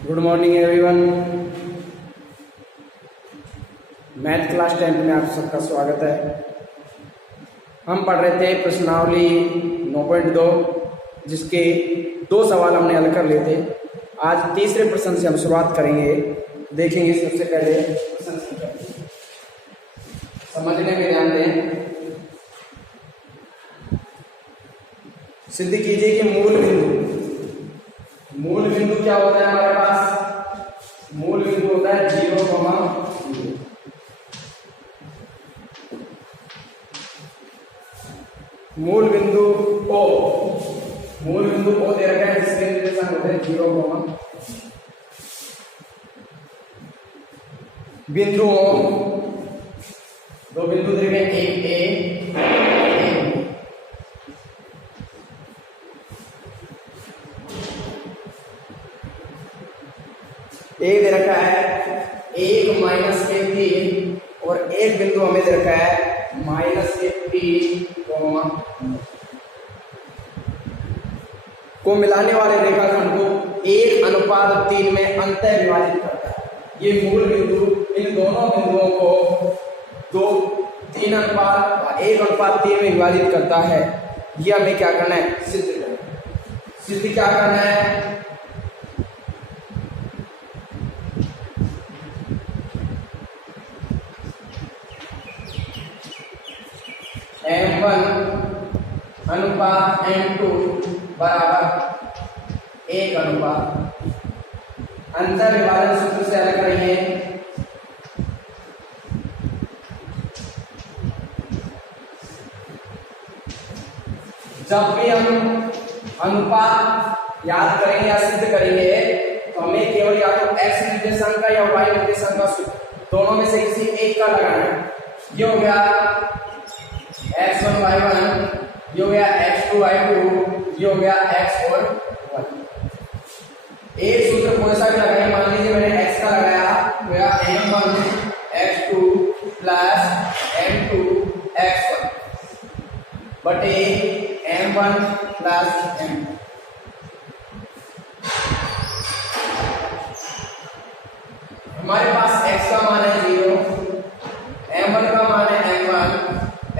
Good morning everyone. Math class 10 में आप सबका स्वागत है। हम पढ़ रहे थे प्रश्नावली 9.2 जिसके 2 सवाल हमने हल कर लिए थे। आज तीसरे प्रश्न से हम शुरुआत करेंगे। देखेंगे सबसे पहले प्रश्न संख्या, समझने में ध्यान दें। सिद्ध कीजिए कि मूल बिंदु क्या होता है हमारे पास? मूल बिंदु होता है 0,0। मूल बिंदु O दे रखा है जिसके निर्देशांक होते हैं 0, बिंदुओं 2 बिंदु दे रखे हैं, एक A दे रखा है 1 माइनस के 3 और एक बिंदु हमें दे रखा है माइनस के 3, को मिलाने वाले रेखाखंड को 1:3 में अंतः विभाजित करता है। ये मूल बिंदु इन दोनों बिंदुओं को 1:3 में विभाजित करता है। ये हमें क्या करना है? सिद्ध क्या करना है? M1 अनुपात M2 बराबर 1 अनुपात। अंतर विभाजन सूत्र से अलग करेंगे। जब भी हम अनुपात याद करेंगे या सिद्ध करेंगे तो हमें केवल या तो x निर्देशांक का या y निर्देशांक का सूत्र दोनों में से किसी एक का लगाना है। ये हो गया x1 y1, ये हो गया x2 y2, ये हो गया x और y। एक सूत्र कोई सा भी लगाएं, मान लीजिए मैंने x का लगाया तो यह m1 x2 plus m2 x1 बटे m1 प्लस m2। हमारे पास x का मान है 0, m1 का मान है m1,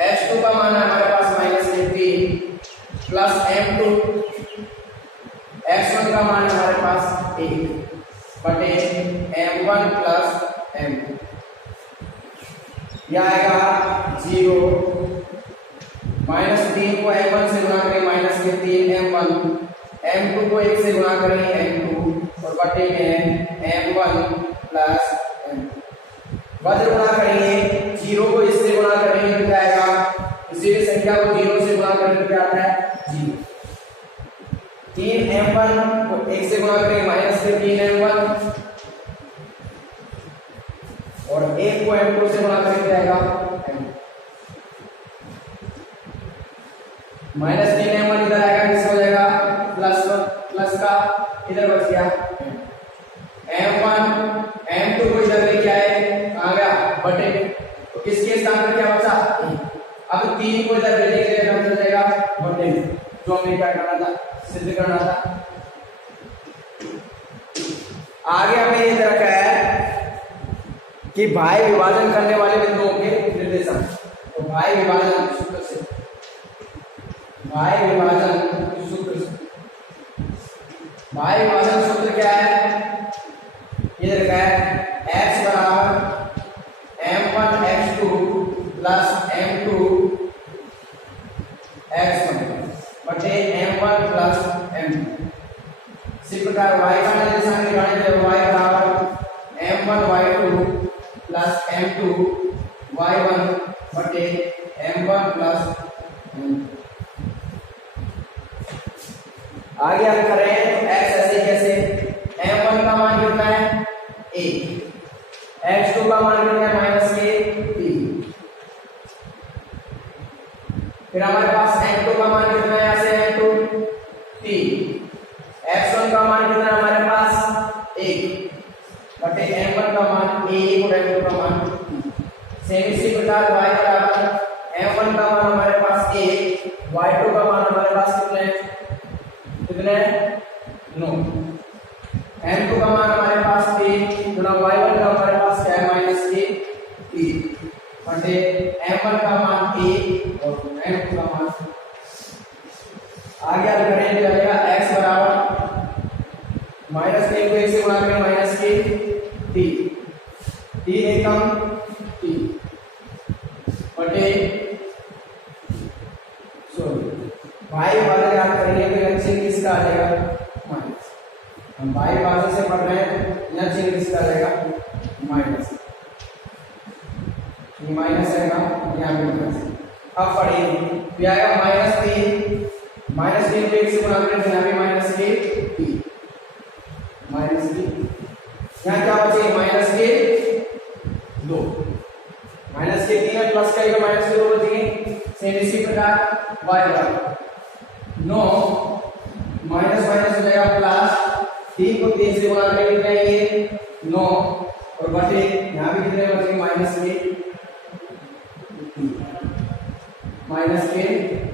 h2 का मान है हमारे पास -3 प्लस m2, x1 का मान है हमारे पास 1 बटे m1 प्लस m2। यह आएगा 0, -3 को m1 से गुणा करें -3 m1, m2 को 1 से गुणा करें m2 और बटे में m1 प्लस m2। वज्र गुणा करेंगे, 0 को इससे गुणा करेंगे तो क्या आएगा? किसी भी संख्या को 0 से गुणा करेंगे तो क्या आता है? 0। 3 m1 को 1 से गुणा करेंगे -3 m1 और 1 को m2 से गुणा करेंगे क्या आएगा? -3 m1 इधर आएगा, किससे हो जाएगा? प्लस का इधर बच गया m1, m2 को इधर लेके आए, कहां गया? बटे, तो इसके स्थान पर क्या बचा? अब 3 को इधर लेने के लिए क्या बच जाएगा? बटे, जो हमें क्या करना था? सिद्ध करना था। आगे हमें ये रखा है कि भाई विभाजन करने वाले बिंदुओं के निर्देशांक। तो भाई विभाजन सूत्र से भाई विभाजन सूत्र क्या है? ये रखा है x बराबर m1 x2 plus m2 x1 बटे m1 प्लस m2। इसी प्रकार y का निर्देशांक निकालने के लिए y बराबर m1 y2 plus m2 y1 बटे m1 प्लस m2। आगे हम करें तो x ऐसे कैसे? m1 का मान कितना है? 1, x2 का मान कितना है? -3। फिर हमारे पास m2 का मान कितना है? ऐसे m2 3, x1 का मान कितना है हमारे पास? 1 बटे m1 का मान 1 और m2 का मान 3। सेम इसी प्रकार y बराबर m1 का मान हमारे पास 1, y2 का मान हमारे पास कितना है? 9। m2 का मान हमारे पास 3 गुणा y1 का हमारे पास क्या है माइनस के 3 बटे m1 का मान 1 और m2 का मान आगे हल करें तो आएगा x बराबर माइनस के को 1 से गुणा करें माइनस के 3 3 एकम 3 बटे y वाले याद करेंगे तो यहाँ चिन्ह किसका आ जाएगा माइनस। हम y बाजू से पढ़ रहे हैं यहाँ चिन्ह किसका आ जाएगा माइनस। ये माइनस है ना यहाँ भी माइनस। अब पढ़िए तो आएगा माइनस 3 को 1 से गुणा करें तो यहाँ भी माइनस के 3 माइनस के यहाँ क्या बचेगा माइनस के 2 माइनस के 3 है प्लस करेगा माइनस के 2 बचेंगे। सेम इसी प्रकार y बराबर 9 माइनस माइनस हो जाएगा प्लस 3 को 3 से गुणा करेंगे क्या ये 9 और बटे यहाँ भी कितने बचेंगे माइनस के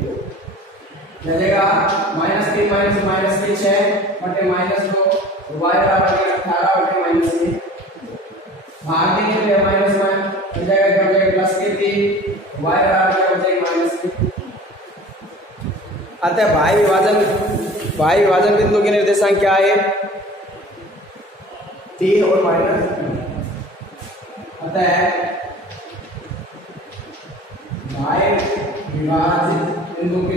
2 जाएगा माइनस 3 माइनस के 6 बटे माइनस 2 और y बराबर 18 बटे माइनस के भाग देंगे तो माइनस हो जाएगा क्या हो जाएगा प्लस के 3 y बराबर क्या हो जाएगा माइनस के। अतः भाई विभाजन बिंदु के निर्देशांक क्या है 3 और माइनस। अतः भाई विभाजित बिंदु के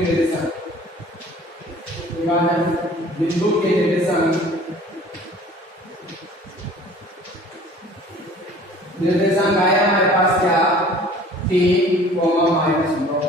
निर्देशांक आया हमारे पास क्या 3 माइनस 9।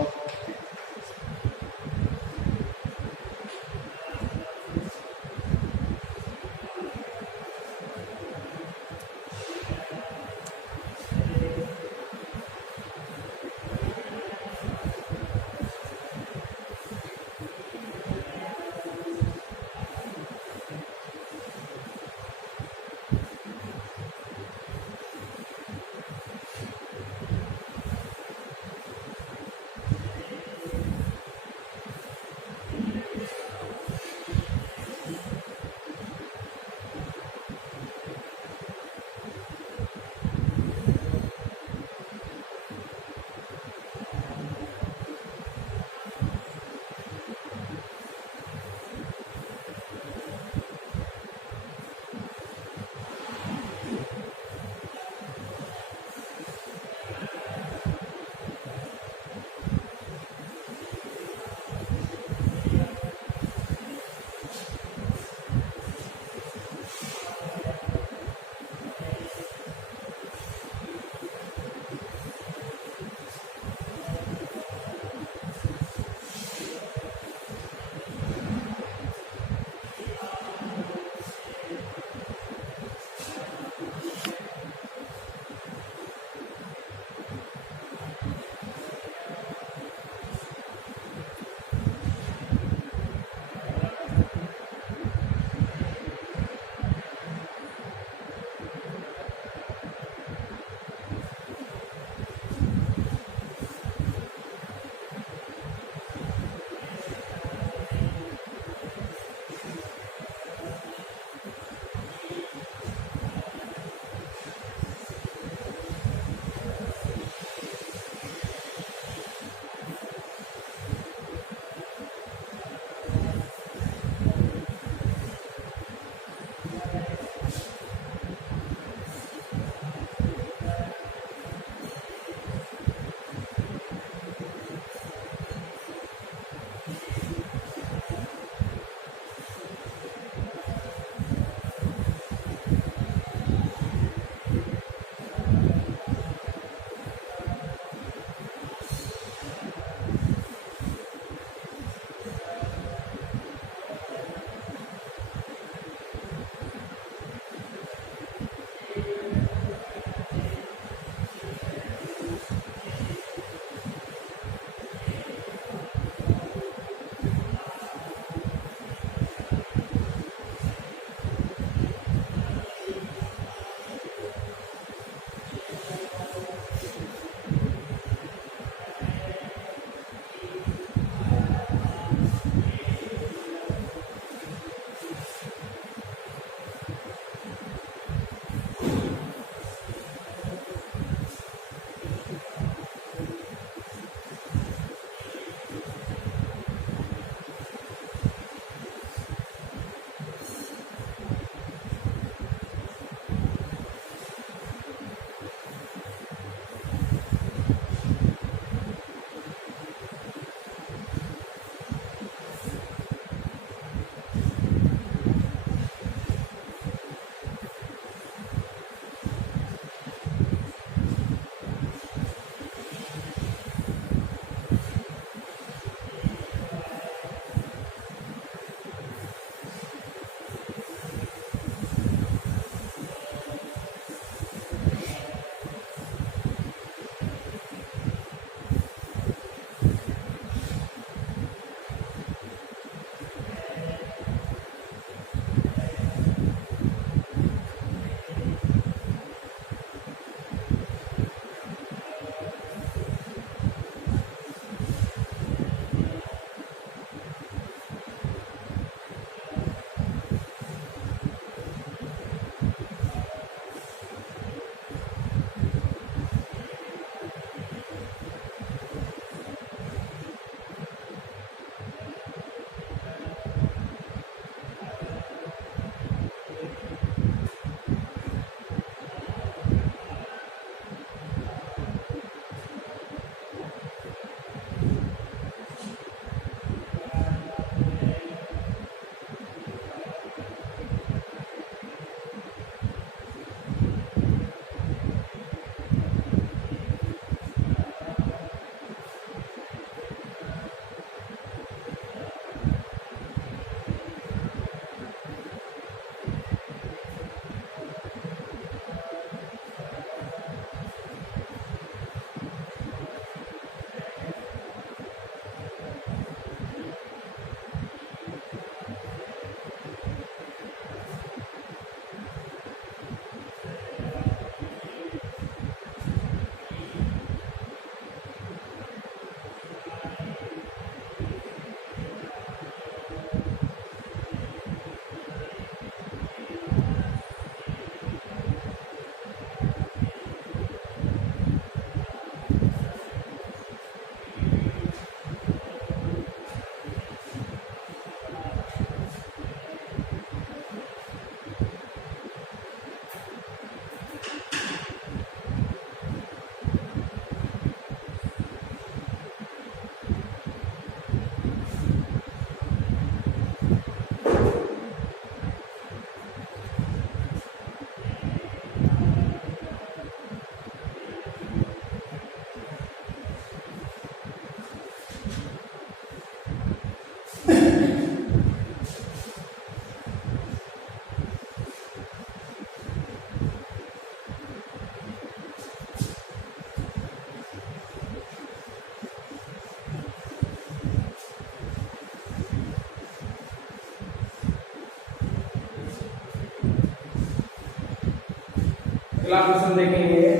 अगला प्रश्न देखेंगे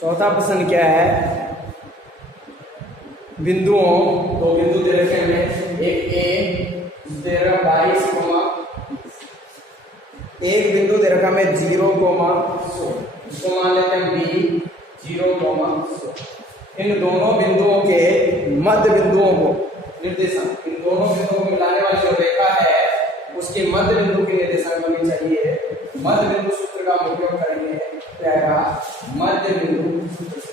चौथा प्रश्न क्या है, बिंदुओं, दो बिंदु दे रखे हैं, एक ए दे रखा 22, एक बिंदु दे रखा हमें 0,100, इसको मान लेते हैं बी 0,100। इन दोनों बिंदुओं के मध्य बिंदुओं को निर्देशांक, इन दोनों बिंदुओं को मिलाने वाली जो रेखा है उसके मध्य बिंदु की निर्देशांक होनी चाहिए। मध्य बिंदु सूत्र का हम उपयोग करेंगे, क्या मध्य बिंदु सूत्र से।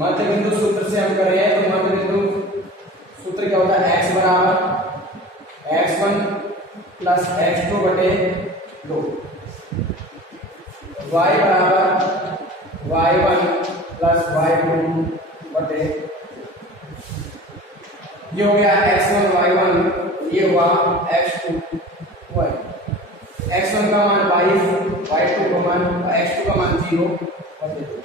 मध्य बिंदु सूत्र से हम करें तो मध्य बिंदु सूत्र क्या होता है, x बराबर x1 प्लस x2 बटे 2, y बराबर y1 प्लस y2 बटे, ये हो गया x1 y1, ये हुआ x2 y, x1 का मान 22, y2 का मान x2 का मान 0 बटे 2,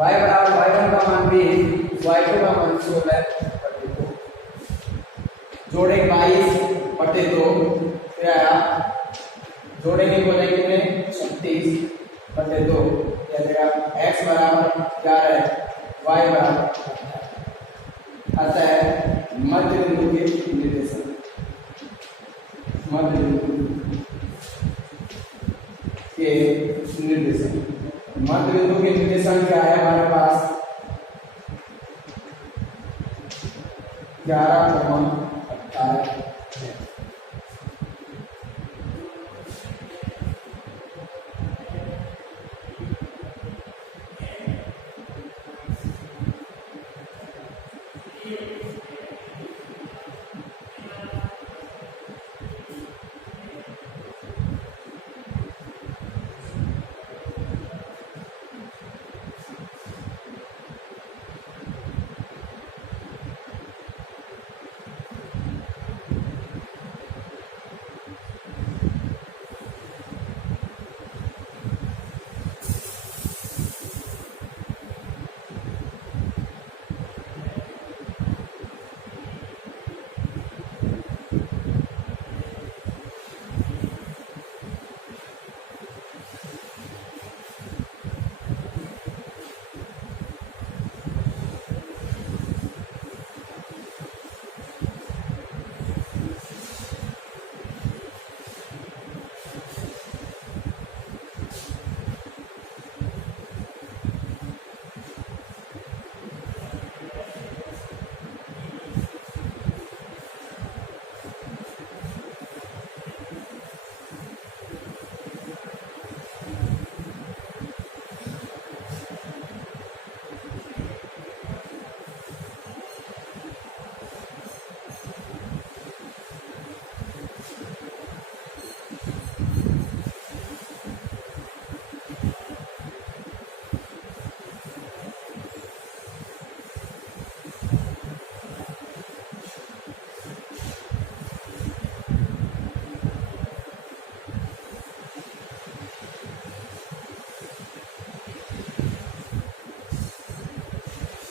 y बराबर y1 का मान 20, y2 का मान 16 बटे 2, जोड़े 22 बटे 2, फिर आया जोड़ेंगे बोले कितने 36 बटे 2, क्या जाएगा x बराबर क्या है, y बराबर आता है मध्य बिंदु के निर्देशांक। मध्य बिंदु के निर्देशांक, मध्य बिंदु के निर्देशांक क्या है हमारे पास 11,18 है।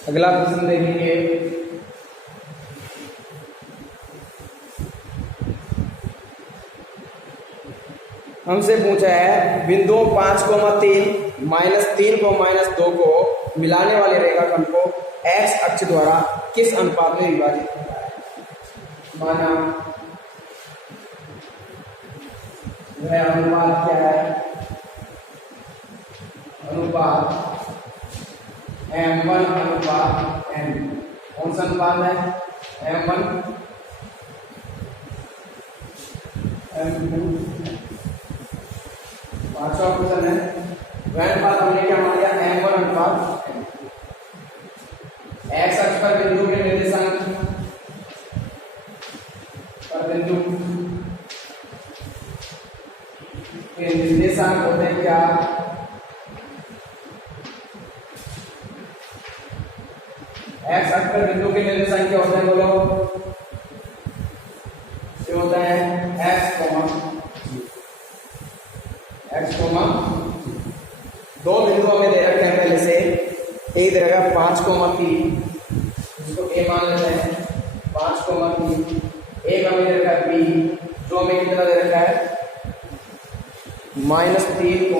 अगला प्रश्न देखेंगे, हमसे पूछा है बिंदुओं 5,3 -3 को -2 को मिलाने वाले रेखाखंड को x अक्ष द्वारा किस अनुपात में विभाजित होता है। माना वह अनुपात क्या है, अनुपात m1 अनुपात m, कौन सा अनुपात है, m1 m2। पांचवा क्वेश्चन है वह अनुपात हमने क्या मान लिया, m1 अनुपात m। x अक्ष पर बिंदु के निर्देशांक पर बिंदु के निर्देशांक होते हैं क्या, एक्स अक्ष पर बिंदु के निर्देशांक क्या होते हैं बोलो, ये होता है x, दो बिंदु हमें दे रखे हैं पहले से, एक दे रखा 5,3, इसको a मान लेते हैं 5,3, एक हमें दे रखा है b, जो हमें कितना दे रखा है -3,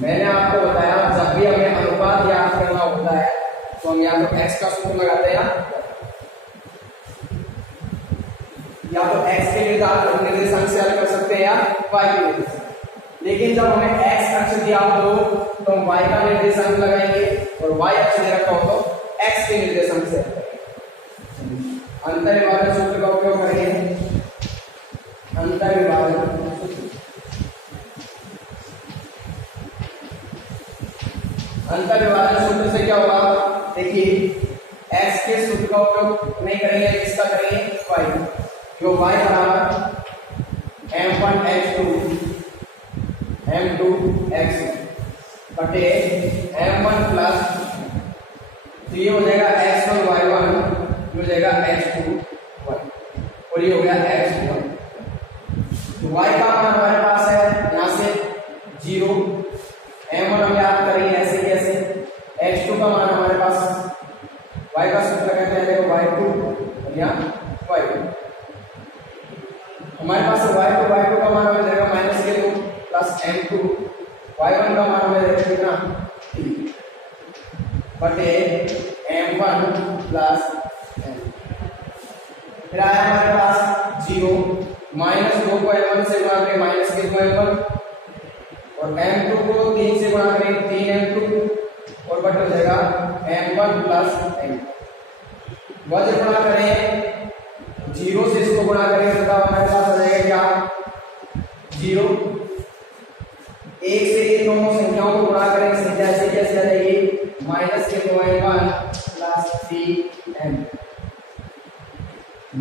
मैंने आपको बताया जब भी हमें अनुपात याद करना होता है तो हम या तो x का सूत्र लगाते हैं या तो x के निर्देशांक से हल कर सकते हैं या y के निर्देशांक। लेकिन जब हमें x अक्ष दिया हो तो हम y का निर्देशांक लगाएंगे और y अक्ष दे रखा हो तो x के निर्देशांक से हल करेंगे। अंतर्विभाजन सूत्र का उपयोग करेंगे। अंतर्विभाजन सूत्र से क्या होगा, देखिए x के सूत्र का उपयोग नहीं करेंगे, किसका करेंगे, y। जो y बराबर m1 m2 बटे m1 प्लस तो ये हो जाएगा x1 y1, ये हो जाएगा x2 y और ये हो गया x1। तो y का मान हमारे पास है यहाँ से 0, m1 हम याद करेंगे ऐसे कैसे, x2 का मान हमारे पास y का सूत्र कहते हैं देखो y2 और यहाँ y2। हमारे पास y2 का मान हमें देगा -2 प्लस m2, y1 का मान हमें देगा कितना 3 बटे m1 प्लस m। फिर आया हमारे पास 0, -2 को m1 से गुणा करें -3 को m1 और m2 को 3 से गुणा करें 3m2 और बटे हो जाएगा m1 प्लस m। वज्र गुणा करें 0 से इसको गुणा करेंगे तो हमारे पास आ जाएगा क्या 0। 1 से ये दोनों संख्याओं को गुणा करेंगे, संख्या ऐसे कैसे आ जाएगी -2m1 प्लस 3m।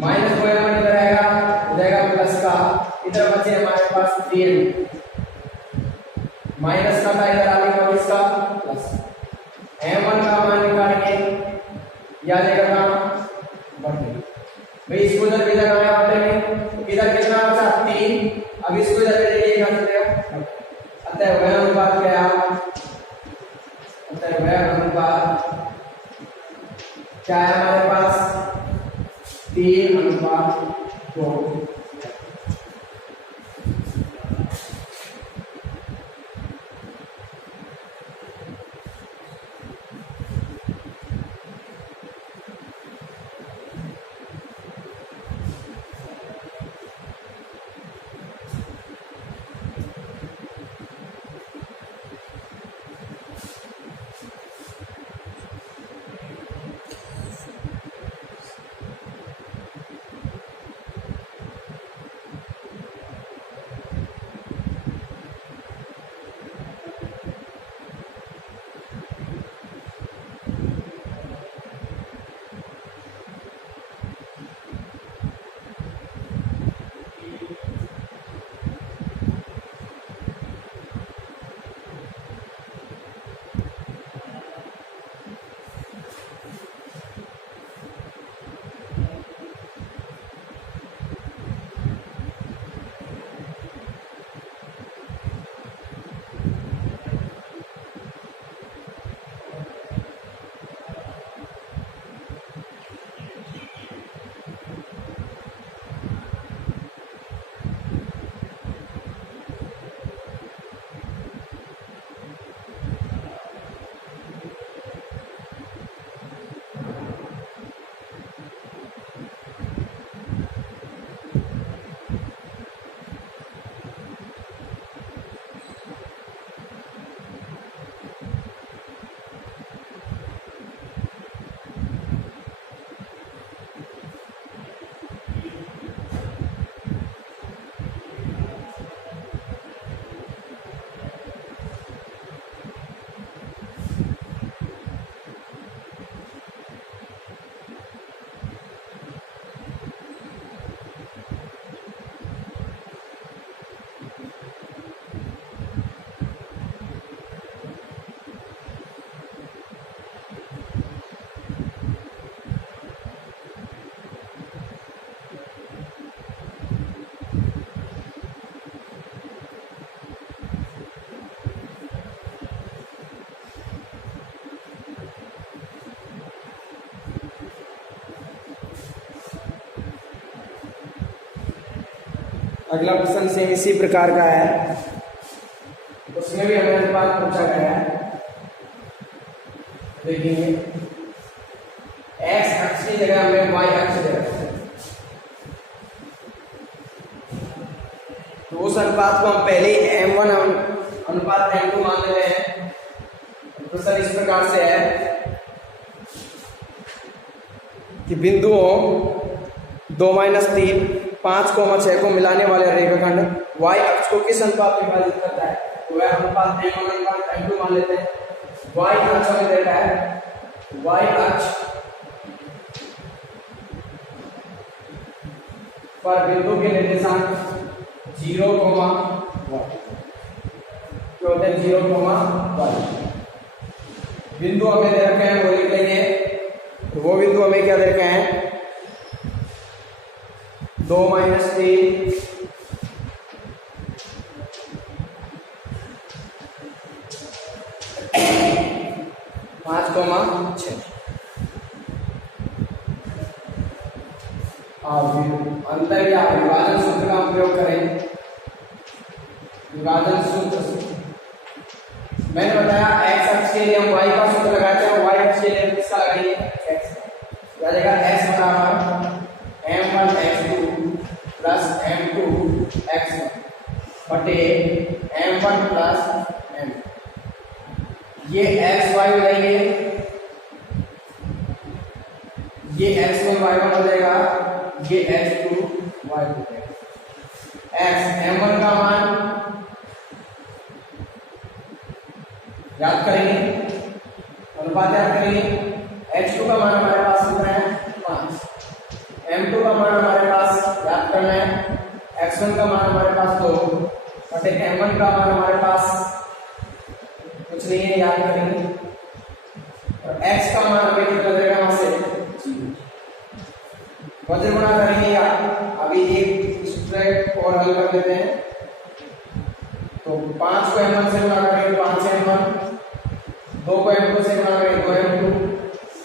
-2m1 इधर आएगा, हो जाएगा प्लस का, इधर बचे हमारे पास 3m, माइनस का इधर आने और इसका प्लस। m1 का मान निकालेंगे या लेगा बटे, भाई इसको इधर भेजा गया बटे में, इधर कितना बचा 3, अब इसको इधर भेजेंगे क्या बचेगा, अतः वह अनुपात क्या है, अतः वह अनुपात क्या है हमारे पास 3:2। अगला प्रश्न सेम इसी प्रकार का है, उसमें भी हमें अनुपात पूछा गया है। देखिए एक्स अक्ष की जगह हमें वाई अक्ष दे रखा है, तो उस अनुपात को हम पहले m1 अनुपात m2 मान ले रहे हैं। प्रश्न इस प्रकार से है कि बिंदुओं 2-3, 5, 6 को मिलाने वाले रेखाखंड y अक्ष को किस अनुपात में विभाजित करता है? तो वह अनुपात m1 अनुपात m2 मान लेते हैं। y अक्ष में देखा है, y अक्ष पर बिंदु के निर्देशांक 0, 1 जो होते हैं 0, 1 बिंदु हमें दे रखे हैं, वो लिख लेंगे। तो वो बिंदु हमें क्या दे रखे हैं? 2-3, 5, 6 और अंतर क्या विभाजन सूत्र का प्रयोग करें। विभाजन सूत्र मैंने बताया x अक्ष के लिए हम y का सूत्र लगाते हैं, y अक्ष के लिए हम किसका लगाएंगे? x का। आ जाएगा x बराबर m1 x2 plus m2 x1 बटे m1 प्लस m। ये x y हो जाएंगे, ये x1 y1 हो जाएगा, ये x2 y हो जाएगा। x m1 का मान याद करेंगे, अनुपात याद करेंगे। x2 का मान हमारे पास कितना है? 5। m2 का मान हमारे पास याद करना है, x1 का मान हमारे पास 2 बटे m1 का मान हमारे पास कुछ नहीं है, याद करेंगे। और x का मान हमें कितना देगा? वहां से 0। वज्र गुणा करेंगे या अभी एक स्ट्रेट और हल कर लेते हैं। तो 5 को m1 से गुणा करेंगे 5m1, 2 को m2 से गुणा करेंगे 2m2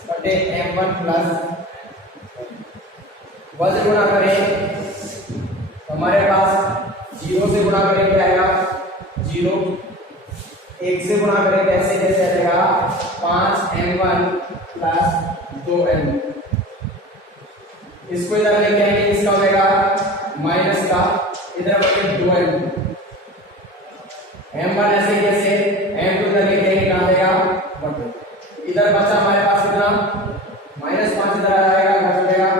बटे m1 प्लस। वज्र गुणा करें तो हमारे पास 0 से गुणा करेंगे आएगा 0, 1 से गुणा करेंगे ऐसे कैसे आ जाएगा? 5m1 plus 2m। इसको इधर लेके आएंगे, इसका हो जाएगा माइनस का, इधर बटे 2m। m1 ऐसे कैसे, m2 इधर लेके आएंगे, कहां जाएगा? बटे। इधर बचा हमारे पास कितना? -5 इधर आ जाएगा, घट जाएगा।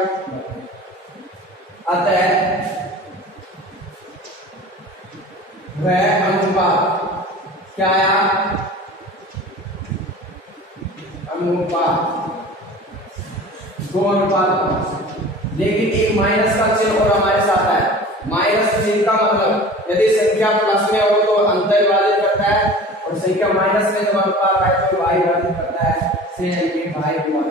अतः वह अनुपात क्या आया? अनुपात 2:5। लेकिन एक माइनस का चिन्ह और हमारे साथ है। माइनस चिन्ह का मतलब यदि संख्या प्लस में हो तो अंतर विभाजित करता है, और संख्या माइनस में जब अनुपात आए तो भाई विभाजित करता है, से ये भाई हुआ।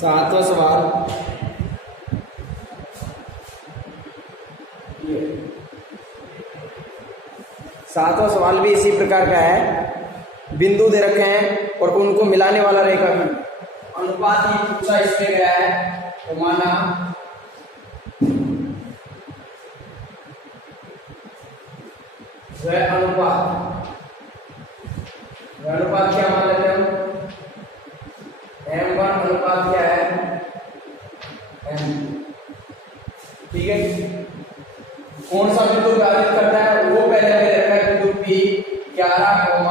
सातवां सवाल ये, सातवां सवाल भी इसी प्रकार का है। बिंदु दे रखे हैं और उनको मिलाने वाला रेखाखंड अनुपात ही पूछा इसमें गया है। तो माना वह अनुपात क्या मान लेते हैं हम, M1 अनुपात क्या है M, ठीक है। कौन सा बिंदु विभाजित करता है वो पहले हमें रखना है, बिंदु P 11,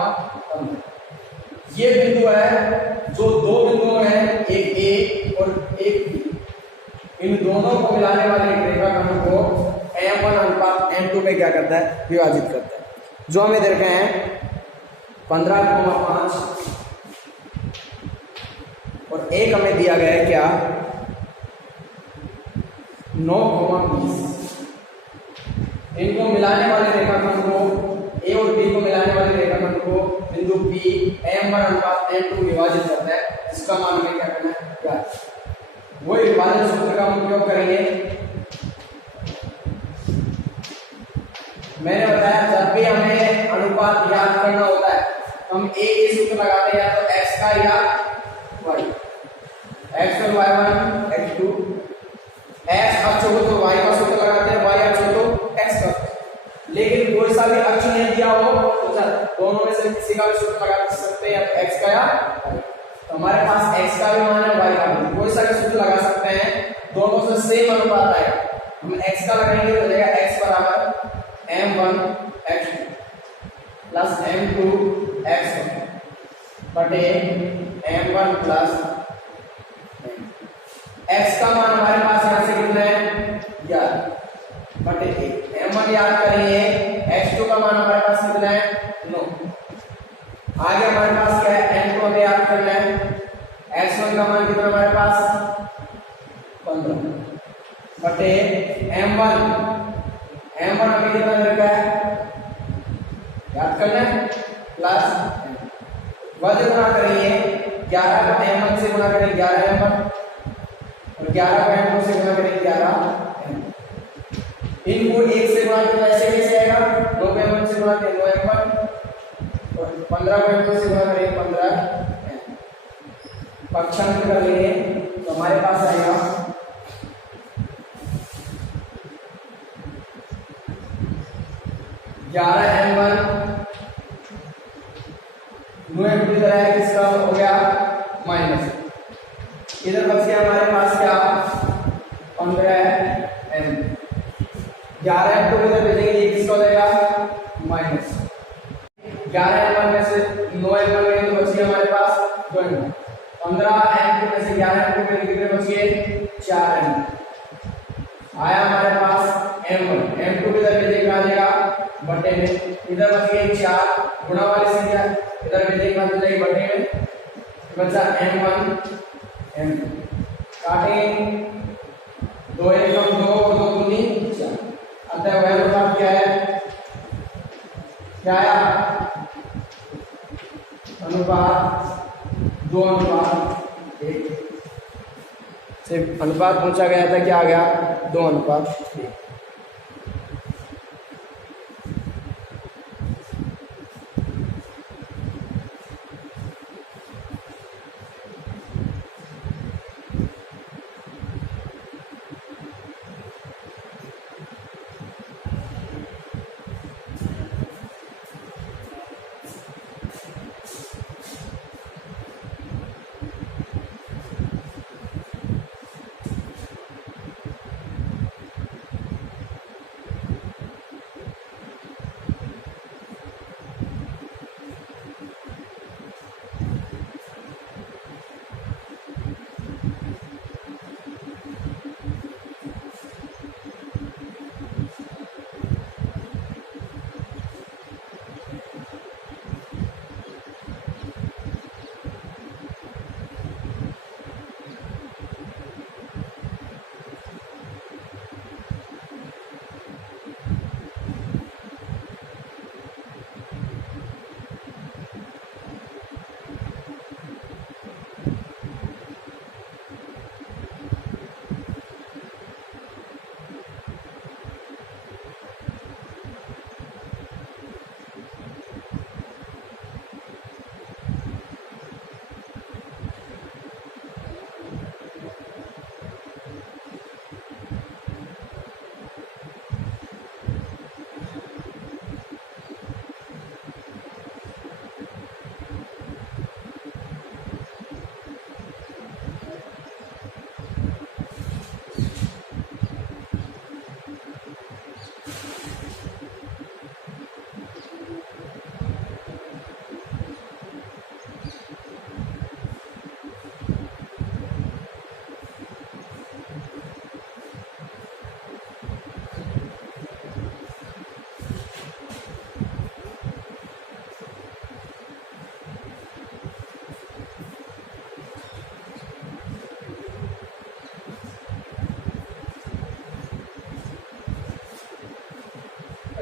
ये बिंदु है जो दो बिंदु हैं, एक A और एक B, इन दोनों को मिलाने वाले रेखाखंड को M1 अनुपात M2 में क्या करता है, विभाजित करता है। जो हमें दे रखे हैं 15,5 और एक हमें दिया गया है क्या 9,20। इनको मिलाने वाले रेखाखंड को ए और बी को मिलाने वाले रेखाखंड को बिंदु P M1 अनुपात M2 विभाजित करता है, जिसका मान हमें क्या करना है क्या, वही विभाजन सूत्र का हम उपयोग करेंगे। मैंने बताया जब भी हमें अनुपात याद करना होता है हम एक ही सूत्र लगाते हैं, या तो x का या y, x और y1 x2, x अक्ष हो तो y का सूत्र लगाते हैं, y अक्ष हो तो x का। लेकिन कोई सा भी अक्ष नहीं दिया हो तो दोनों में से किसी का भी सूत्र लगा सकते हैं, या x का या y। तो हमारे पास x का भी मान है, y का भी, कोई सा भी सूत्र लगा सकते हैं, दोनों से सेम अनुपात आएगा। हम x का लगाएंगे तो हो जाएगा x बराबर M1 x2 plus M2 x1 बटे M1 प्लस x का मान हमारे पास यहाँ से कितना है 11 बटे 1। M1 याद करेंगे, x2 का मान हमारे पास कितना है 9। आगे हमारे पास क्या है M2 हमें याद करना है, x1 का मान कितना हमारे पास 15 बटे M1 हमें कितना लगा है याद करना है प्लस वजन गुणा करेंगे 11 को M1 से गुणा करेंगे 11 M1 और 11 को M2 से गुणा करेंगे 11 M2। इनको 1 से गुणा तो ऐसे कैसे आएगा, 9 को M1 से गुणा करेंगे 9 M1 और 15 को M2 से गुणा करेंगे 15 M। पक्षांतर कर लेंगे तो हमारे पास आएगा 11 M1 9 M2 इधर है, किसका हो गया माइनस, इधर बच गया हमारे पास क्या 15 M। 11 M2 इधर भेजेंगे, ये किसका हो जाएगा माइनस 11 M1 में से 9 M1 में तो बच गया हमारे पास 2 M। 15 M2 में से 11 M2 में कितने बच गए 4 M। आया हमारे पास M1, M2 इधर भेजेंगे आ जाएगा बटे में, इधर बच गए 4 गुणा वाली संख्या, इधर भेजेंगे बच जाएगी बटे में, बचा M1 M2 काटेंगे 2 एकम 2 और 2 दूनी 4। अतः वह अनुपात क्या है, क्या आया अनुपात 2:1 से अनुपात पूछा गया था, क्या आ गया 2:1।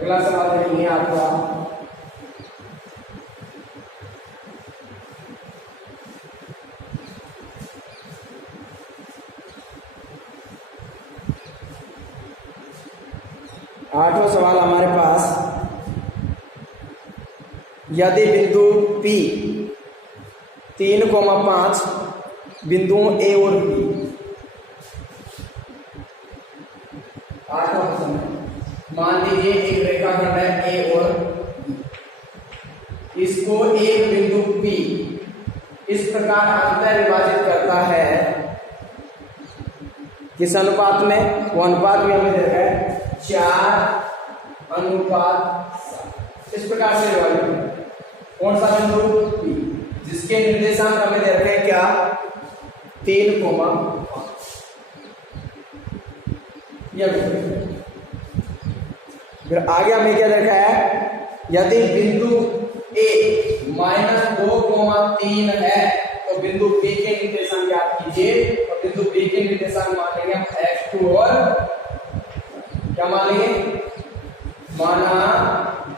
अगला सवाल देखेंगे आपका, आठवां सवाल हमारे पास, यदि बिंदु P 3,5 बिंदुओं A और B, आठवां प्रश्न, मान लीजिए एक रेखाखंड है A और B, इसको एक बिंदु P इस प्रकार अंतर विभाजित करता है किस अनुपात में, वो अनुपात भी हमें देखा है 4:7, इस प्रकार से विभाजित, कौन सा बिंदु P, जिसके निर्देशांक हमें दे रखे हैं क्या 3,5, फिर आगे हमें क्या देखा है, यदि बिंदु A -2,3 है तो बिंदु B के निर्देशांक ज्ञात कीजिए, और बिंदु B के निर्देशांक मान लेंगे हम x2 और क्या मान लेंगे, माना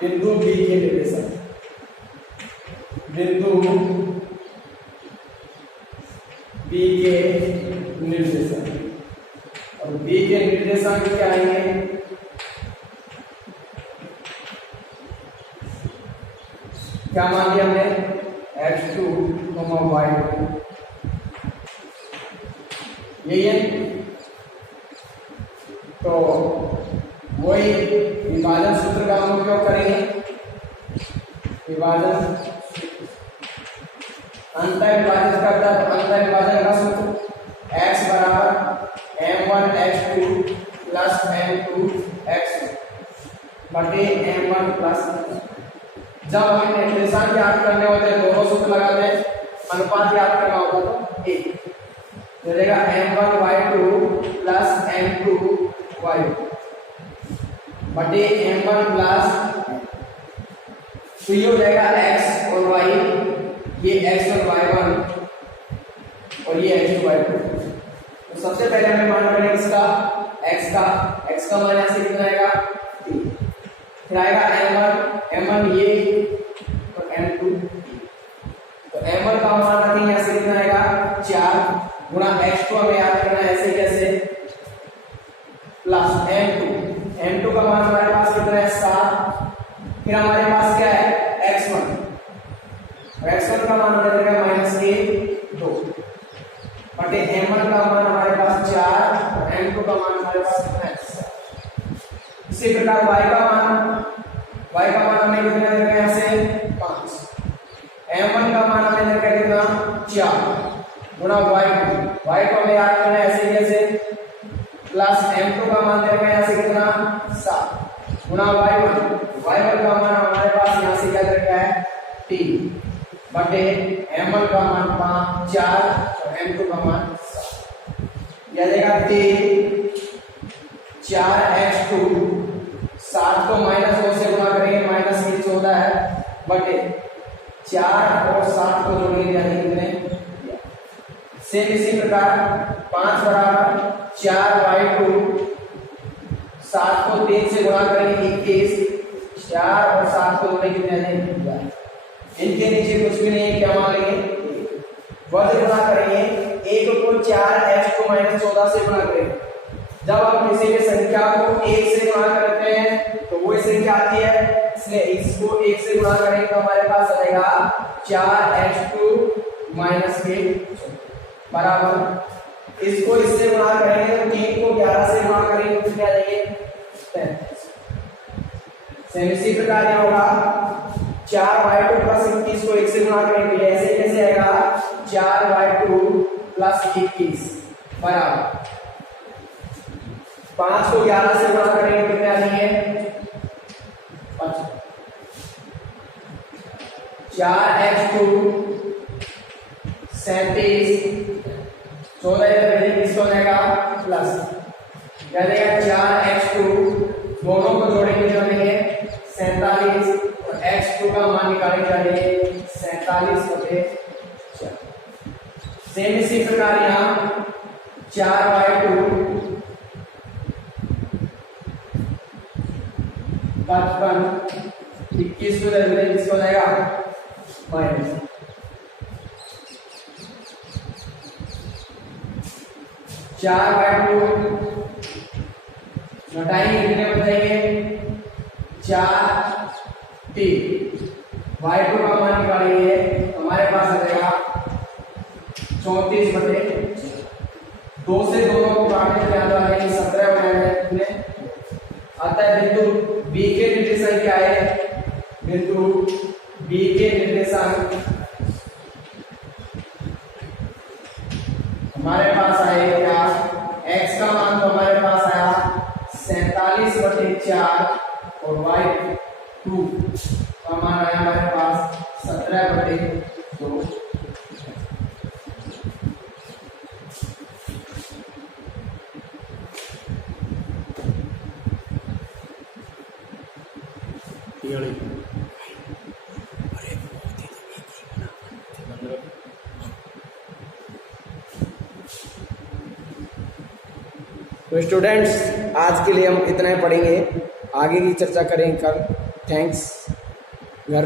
बिंदु B के निर्देशांक, बिंदु B के निर्देशांक, और B के निर्देशांक क्या आएंगे, क्या मान लिया हमने x2, y2, यही है। तो वही विभाजन सूत्र का हम उपयोग करेंगे, विभाजन अंतर विभाजित करता है, अंतर विभाजन का सूत्र x बराबर m1x2 प्लस m2x1 बटे m1 प्लस, जब हमें निर्देशांक याद करने होते हैं दोनों सूत्र लगाते हैं, अनुपात याद करना होता तो एक चलेगा m1y2 प्लस m2y2 बटे m1 प्लस, तो ये हो जाएगा x और y, ये x और y1 और ये x और y2। तो सबसे पहले हमें मान करेंगे इसका x का मान यहाँ से कितना आएगा 3, फिर आएगा m1 ये और m2, तो m1 का मान रखेंगे यहाँ से कितना आएगा 4 गुणा x2 हमें याद करना है ऐसे कैसे, प्लस m2 का मान हमारे पास कितना है 7, फिर हमारे पास क्या है x1 का मान हो जाएगा -2 बटे m1 का मान हमारे पास 4 और m2 का मान हमारे पास कितना है 7। इसी प्रकार y का मान हमें कितना दे रखा है यहाँ से 5, m1 का मान हमें दे रखा है कितना 4 गुणा y को हमें याद करना है ऐसे कैसे, प्लस m2 का मान दे रखा है यहाँ से कितना 7 गुणा y1 का मान हमारे पास यहाँ से क्या दे रखा है 3 बटे m1 का मान 4 और m2 का मान 7, यह देगा 4x2, 7 को -2 से गुणा करेंगे -14 है बटे 4 और 7 को जोड़ेंगे यानी कितने, सेम इसी प्रकार 5 बराबर 4y2, 7 को 3 से गुणा करेंगे 21, 4 और 7 को जोड़ेंगे कितने आ जाएंगे, इनके नीचे कुछ भी नहीं, क्या मान लेंगे वज्र गुणा करेंगे, 1 को 4x को -14 से गुणा करेंगे, जब आप किसी भी संख्या को 1 से गुणा करते हैं तो वो संख्या आती है, इसलिए इसको 1 से गुणा करेंगे तो हमारे पास आएगा 4x2 -1 बराबर, इसको इससे गुणा करेंगे तो 3 को 11 से गुणा करेंगे तो कितने आ जाएंगे 33। सेम इसी प्रकार यह होगा 4y2 प्लस 21 को 1 से गुणा करेंगे, ऐसे कैसे आएगा 4y2 प्लस 21 बराबर 5 को 11 से गुणा करेंगे कितने आ जाएंगे 4x2 37 14 किसको जाएगा प्लस, क्या देगा 4x2 दोनों को जोड़ेंगे जो देंगे 47 और x2 का मान निकालेंगे जाएंगे 47 बटे 4। सेम इसी प्रकार यहाँ 4y2 बराबर 55 21 को किसको हो जाएगा माइनस 4/2 घटाएंगे कितने बताइए 4 3 y2 का मान निकालेंगे हमारे पास आ जाएगा 34/2 2 से दोनों को काटने के बाद आ जाएंगे 17 बनाएंगे कितने अतः बिंदु B के निर्देशांक क्या है बिंदु B के निर्देशांक हमारे पास आए क्या x का मान तो हमारे पास आया 47/4 और y2 का मान आया हमारे पास 17/2 तो स्टूडेंट्स आज के लिए हम इतना ही पढ़ेंगे आगे की चर्चा करेंगे कल थैंक्स घर